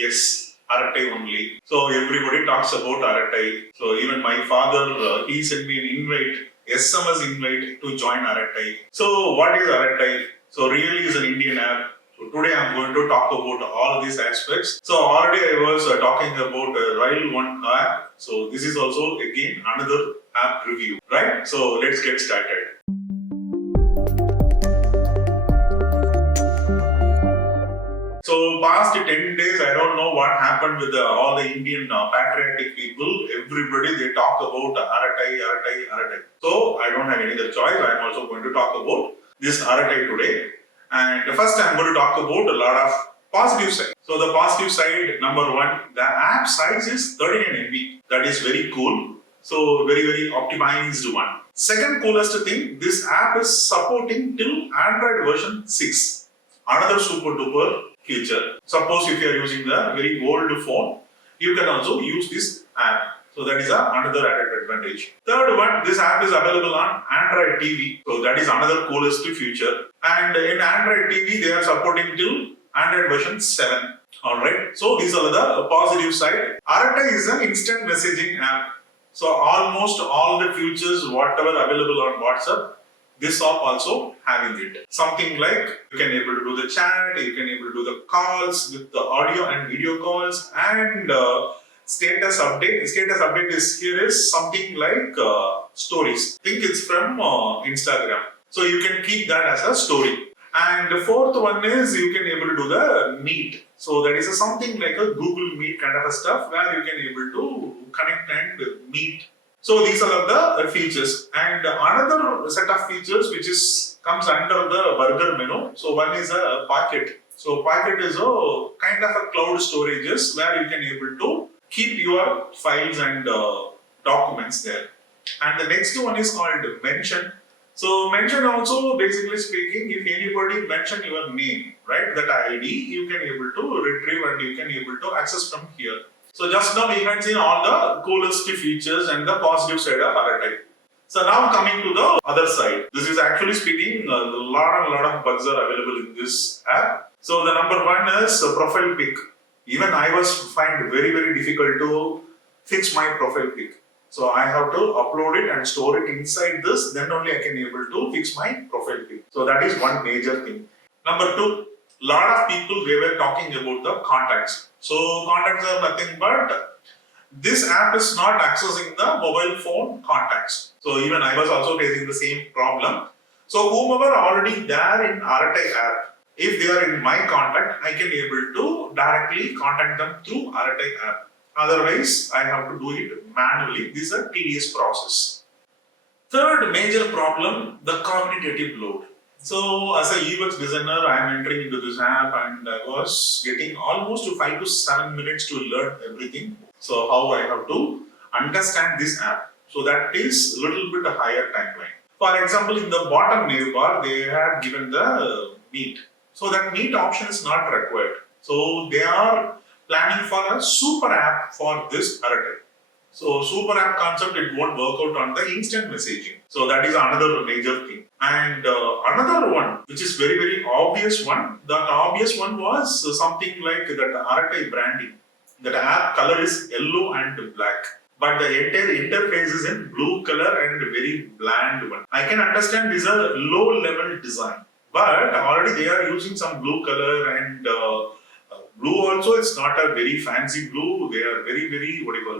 Yes, Arattai only. So everybody talks about Arattai. So even my father, he sent me an invite, SMS invite to join Arattai. So what is Arattai? So really is an Indian app. So today I'm going to talk about all these aspects. So already I was talking about Rail One app. So this is also again another app review, right? So let's get started. So past 10 days, I don't know what happened with all the Indian patriotic people. Everybody, they talk about Arattai. So I don't have any other choice. I'm also going to talk about this Arattai today. And first I'm going to talk about a lot of positive side. So the positive side, number one, the app size is 39 MB. That is very cool. So very optimized one. Second coolest thing, this app is supporting till Android version 6. Another super duper feature. Suppose if you are using the very old phone, you can also use this app. So that is another added advantage. Third one, this app is available on Android TV. So that is another coolest feature. And in Android TV, they are supporting till Android version 7. Alright. So these are the positive side. Arattai is an instant messaging app. So almost all the features, whatever available on WhatsApp, this app also having it. Something like you can able to do the chat, you can able to do the calls with the audio and video calls, and status update. Status update is something like stories. Think it's from Instagram. So you can keep that as a story. And the fourth one is you can able to do the Meet. So that is something like a Google Meet kind of a stuff where you can able to connect and meet. So these are the features, and another set of features which comes under the burger menu. So one is a Pocket. So Pocket is a kind of a cloud storages where you can able to keep your files and documents there. And the next one is called Mention. So Mention also, basically speaking, if anybody mention your name, right, that ID, you can able to retrieve and you can able to access from here. So just now we had seen all the coolest features and the positive side of Arattai. So now coming to the other side. This is actually speaking a lot of bugs are available in this app. So the number one is profile pic. Even I was find very difficult to fix my profile pic. So I have to upload it and store it inside this, then only I can able to fix my profile pic. So that is one major thing. Number two, lot of people, they were talking about the contacts. So contacts are nothing but this app is not accessing the mobile phone contacts. So even I was also facing the same problem. So whomever already there in Arattai app, if they are in my contact, I can able to directly contact them through Arattai app. Otherwise, I have to do it manually. This is a tedious process. Third major problem, the cognitive load. So as a UX designer, I am entering into this app and I was getting almost 5 to 7 minutes to learn everything. So how I have to understand this app. So that is a little bit higher timeline. For example, in the bottom navbar, they have given the Meet. So that Meet option is not required. So they are planning for a super app for this Arattai. So super app concept, it won't work out on the instant messaging. So that is another major thing. And another one, which is very obvious one, that obvious one was something like that Arattai branding. That app color is yellow and black. But the entire interface is in blue color and very bland one. I can understand this is a low level design. But already they are using some blue color and blue also is not a very fancy blue. They are very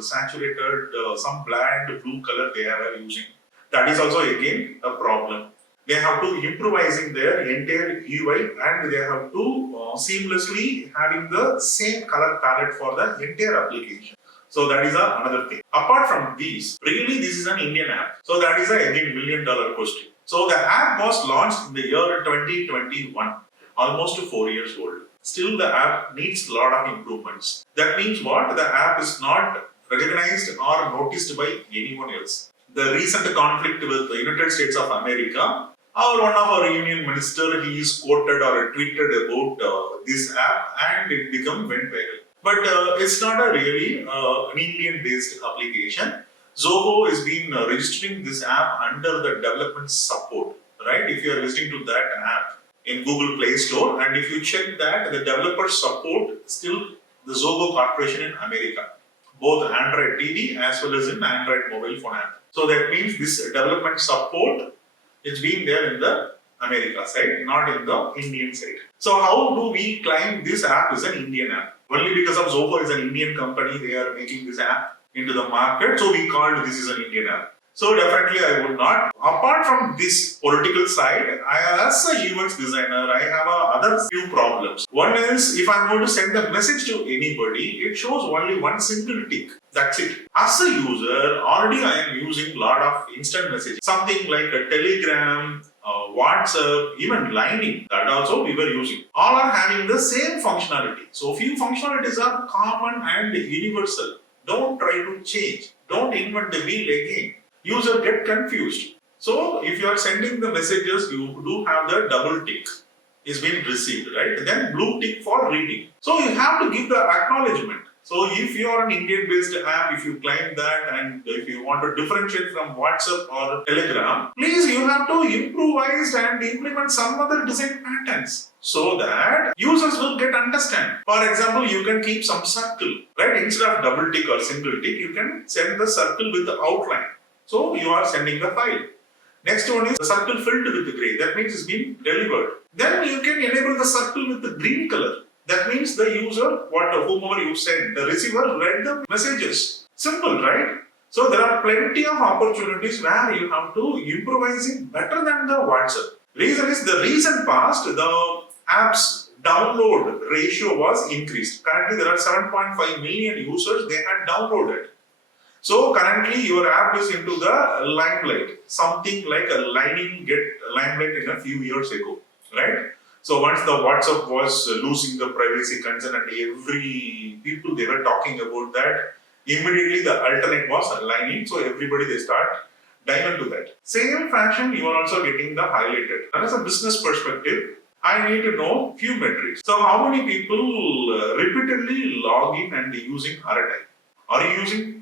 saturated, some bland blue color they are using. That is also again a problem. They have to improvising their entire UI and they have to seamlessly having the same color palette for the entire application. So that is another thing. Apart from these, really this is an Indian app. So that is again $1 million question. So the app was launched in the year 2021, almost 4 years old. Still the app needs a lot of improvements. That means what? The app is not recognized or noticed by anyone else. The recent conflict with the United States of America, one of our union minister, he is quoted or tweeted about this app and it went viral. But it's not a really an Indian-based application. Zoho has been registering this app under the development support, right? If you are listening to that app in Google Play Store, and if you check that, the developer support still the Zoho Corporation in America, both Android TV as well as in Android mobile phone app. So that means this development support is being there in the America side, not in the Indian side. So how do we claim this app is an Indian app? Only because of Zoho is an Indian company, they are making this app into the market, so we called this is an Indian app. So definitely I would not. Apart from this political side, as a UX designer, I have other few problems. One is if I'm going to send a message to anybody, it shows only one single tick. That's it. As a user, already I am using a lot of instant messaging. Something like a Telegram, WhatsApp, even Lightning, that also we were using. All are having the same functionality. So few functionalities are common and universal. Don't try to change. Don't invent the wheel again. User get confused. So if you are sending the messages, you do have the double tick is being received, right? Then blue tick for reading. So you have to give the acknowledgement. So if you are an Indian-based app, if you claim that and if you want to differentiate from WhatsApp or Telegram, please you have to improvise and implement some other design patterns so that users will get understand. For example, you can keep some circle, right? Instead of double tick or single tick, you can send the circle with the outline. So you are sending the file. Next one is the circle filled with the gray. That means it's been delivered. Then you can enable the circle with the green color. That means the user, whomever you send, the receiver read the messages. Simple, right? So there are plenty of opportunities where you have to improvising better than the WhatsApp. Reason is the recent past, the app's download ratio was increased. Currently there are 7.5 million users they had downloaded. So currently your app is into the limelight, something like a limelight in a few years ago, right? So once the WhatsApp was losing the privacy concern and every people they were talking about that, immediately the alternate was aligning. So everybody they start diving into that. Same fashion you are also getting the highlighted. And as a business perspective, I need to know few metrics. So how many people repeatedly log in and using Arattai? Are you using?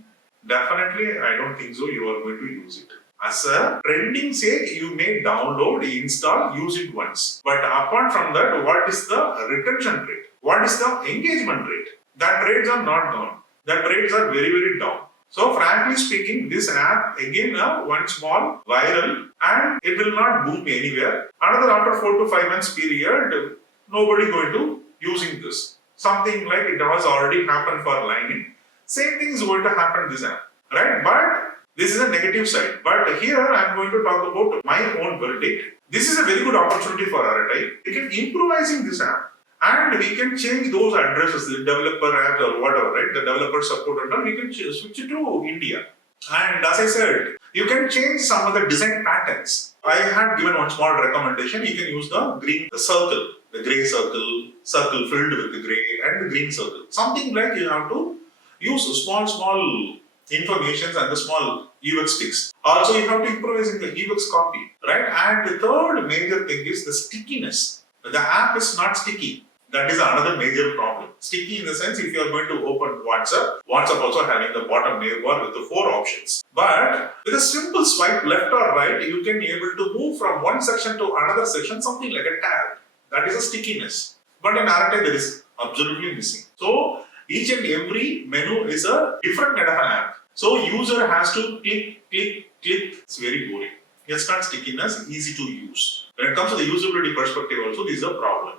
Definitely, I don't think so. You are going to use it. As a trending sake, you may download, install, use it once. But apart from that, what is the retention rate? What is the engagement rate? That rates are not gone. That rates are very, very down. So frankly speaking, this app again one small viral and it will not boom anywhere. Another after 4 to 5 months period, nobody going to using this. Something like it has already happened for Lightning. Same thing is going to happen in this app, right? But this is a negative side. But here I am going to talk about my own verdict. This is a very good opportunity for Arattai. We can improvising this app and we can change those addresses, the developer app or whatever, right? The developer support and we can switch it to India. And as I said, you can change some of the design patterns. I had given one small recommendation. You can use the green, the circle, the gray circle, circle filled with the gray and the green circle. Something like you have to use small informations and the small UX fix. Also, you have to improvise in the UX copy, right? And the third major thing is the stickiness. The app is not sticky. That is another major problem. Sticky in the sense if you are going to open WhatsApp also having the bottom navbar with the 4 options. But with a simple swipe left or right, you can be able to move from one section to another section, something like a tab. That is a stickiness. But in Arattai, there is absolutely missing. So, each and every menu is a different kind of an app. So user has to click. It's very boring. It's not stickiness, easy to use. When it comes to the usability perspective also, this is a problem.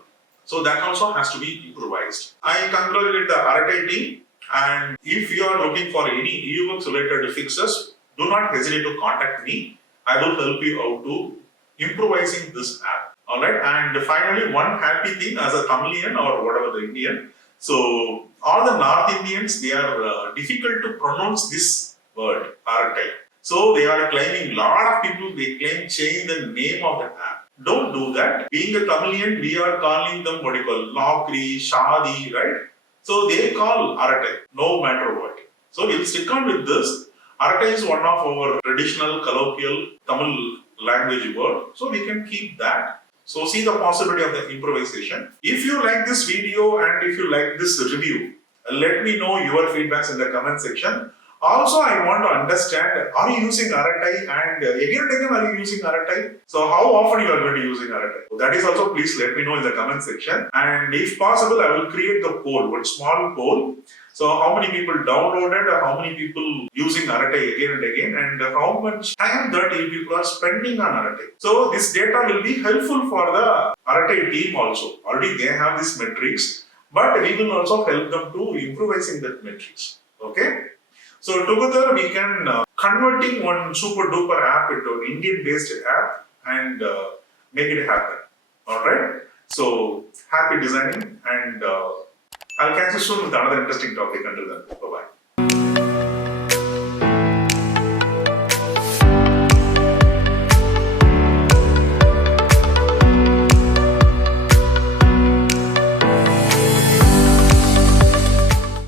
So that also has to be improvised. I congratulate the Arattai team, and if you are looking for any UX related fixes, do not hesitate to contact me. I will help you out to improvising this app. Alright, and finally one happy thing as a Tamilian or whatever the Indian. So all the North Indians, they are difficult to pronounce this word, Arattai. So they are claiming, lot of people, they claim change the name of the app. Don't do that. Being a Tamilian, we are calling them what you call Naukri, Shadi, right? So they call Arattai, no matter what. So we'll stick on with this. Arattai is one of our traditional colloquial Tamil language word. So we can keep that. So see the possibility of the improvisation. If you like this video and if you like this review, let me know your feedbacks in the comment section. Also, I want to understand, are you using Arattai, and again, are you using Arattai? So how often you are going to be using Arattai? So that is also, please let me know in the comment section. And if possible, I will create the poll, one small poll. So how many people downloaded, how many people using Arattai again and again, and how much time that you people are spending on Arattai. So this data will be helpful for the Arattai team also. Already they have these metrics, but we will also help them to improvising that metrics. Okay. So together we can converting one super duper app into an Indian based app and make it happen. Alright. So happy designing, and I'll catch you soon with another interesting topic. Until then, bye bye.